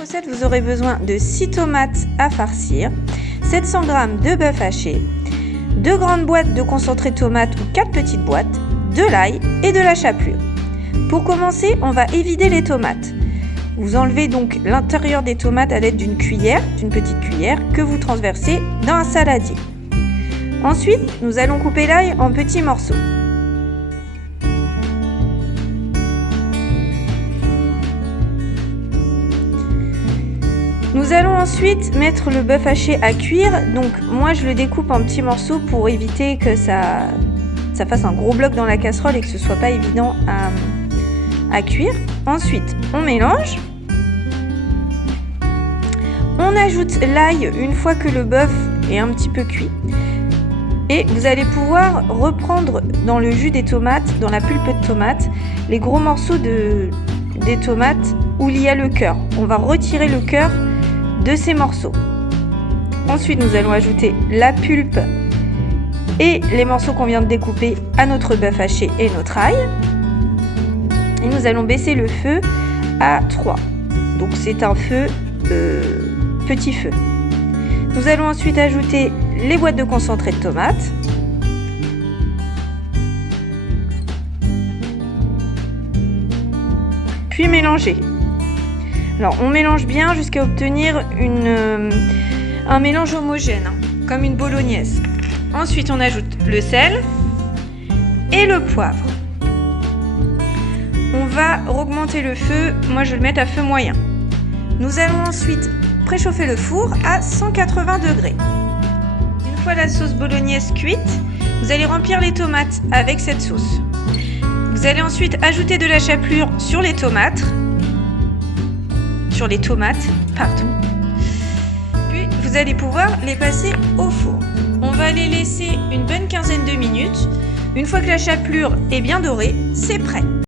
Recette, vous aurez besoin de 6 tomates à farcir, 700 g de bœuf haché, 2 grandes boîtes de concentré de tomate ou 4 petites boîtes, de l'ail et de la chapelure. Pour commencer, on va évider les tomates. Vous enlevez donc l'intérieur des tomates à l'aide d'une cuillère, d'une petite cuillère, que vous transversez dans un saladier. Ensuite, nous allons couper l'ail en petits morceaux. Nous allons ensuite mettre le bœuf haché à cuire. Donc moi je le découpe en petits morceaux pour éviter que ça fasse un gros bloc dans la casserole et que ce soit pas évident à cuire. Ensuite on mélange. On ajoute l'ail une fois que le bœuf est un petit peu cuit. Et vous allez pouvoir reprendre dans le jus des tomates, dans la pulpe de tomate, les gros morceaux des tomates où il y a le cœur. On va retirer le cœur de ces morceaux. Ensuite, nous allons ajouter la pulpe et les morceaux qu'on vient de découper à notre bœuf haché et notre ail. Et nous allons baisser le feu à 3. Donc c'est un feu petit feu. Nous allons ensuite ajouter les boîtes de concentré de tomates. Puis mélanger. Alors on mélange bien jusqu'à obtenir un mélange homogène, comme une bolognaise. Ensuite on ajoute le sel et le poivre. On va augmenter le feu, moi je vais le mettre à feu moyen. Nous allons ensuite préchauffer le four à 180 degrés. Une fois la sauce bolognaise cuite, vous allez remplir les tomates avec cette sauce. Vous allez ensuite ajouter de la chapelure sur les tomates. Puis vous allez pouvoir les passer au four. On va les laisser une bonne quinzaine de minutes. Une fois que la chapelure est bien dorée, c'est prêt.